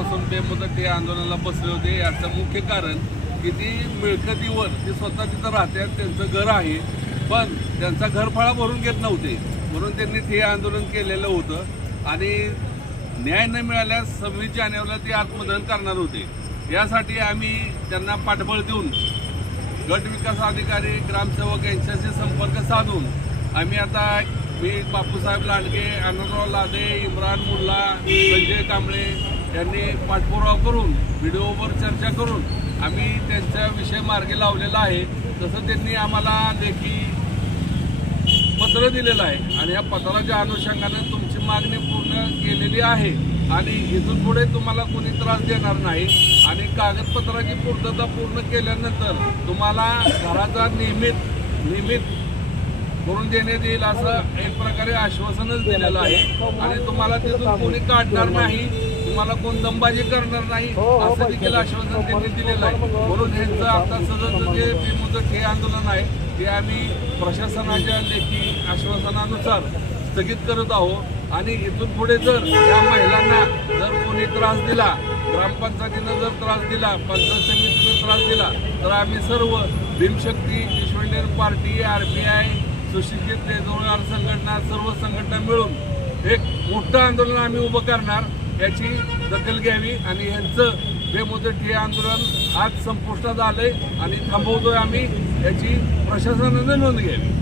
दिवसापासून बेमुदत हे आंदोलनाला बसले होते. याचं मुख्य कारण की ती मिळकतीवर ती स्वतः तिथं राहतात, त्यांचं घर आहे, पण त्यांचा घरफाळा भरून घेत नव्हते, म्हणून त्यांनी ते आंदोलन केलेलं होतं. आणि न्याय न मिळाल्यास 26 जानेवारीला ते आत्मदहन करणार होते. यासाठी आम्ही त्यांना पाठबळ देऊन गट विकास अधिकारी, ग्रामसेवक यांच्याशी संपर्क साधून आम्ही आता मी बापूसाहेब लांडगे, आनंदराव लादे, इम्रान मुल्ला, संजय कांबळे यांनी पाठपुरावा करून व्हिडिओवर चर्चा करून आम्ही त्यांचा विषय मार्गी लावलेला आहे. तसं त्यांनी आम्हाला लेखी पत्र दिलेलं आहे आणि या पत्राच्या अनुषंगाने तुमची मागणी पूर्ण केलेली आहे आणि इथून पुढे तुम्हाला कोणी त्रास देणार नाही आणि कागदपत्राची पूर्तता पूर्ण केल्यानंतर तुम्हाला घराचा नियमित करून देण्यात येईल असं एक प्रकारे आश्वासनच दिलेलं आहे. आणि तुम्हाला तिथून कोणी काढणार नाही, तुम्हाला कोण दमबाजी करणार नाही असं देखील आश्वासन त्यांनी दिलेलं आहे. म्हणून यांचं आता सदस्य जे बेमुदत हे आंदोलन आहे ते आम्ही प्रशासनाच्या लेखी आश्वासनानुसार स्थगित करत आहोत. आणि इथून पुढे जर या महिलांना जर कोणी त्रास दिला, ग्रामपंचायतीनं जर त्रास दिला, पंचायत समितीनं त्रास दिला, तर आम्ही सर्व भीमशक्ती, विश्व इंडियन पार्टी, RPI, सुशिक्षित बेरोजगार संघटना, सर्व संघटना मिळून एक मोठं आंदोलन आम्ही उभं करणार. याची दखल घ्यावी आणि यांचं बेमुदत हे आंदोलन आज संपुष्टात आलंय आणि थांबवतोय आम्ही, याची प्रशासनाने नोंद घ्यावी.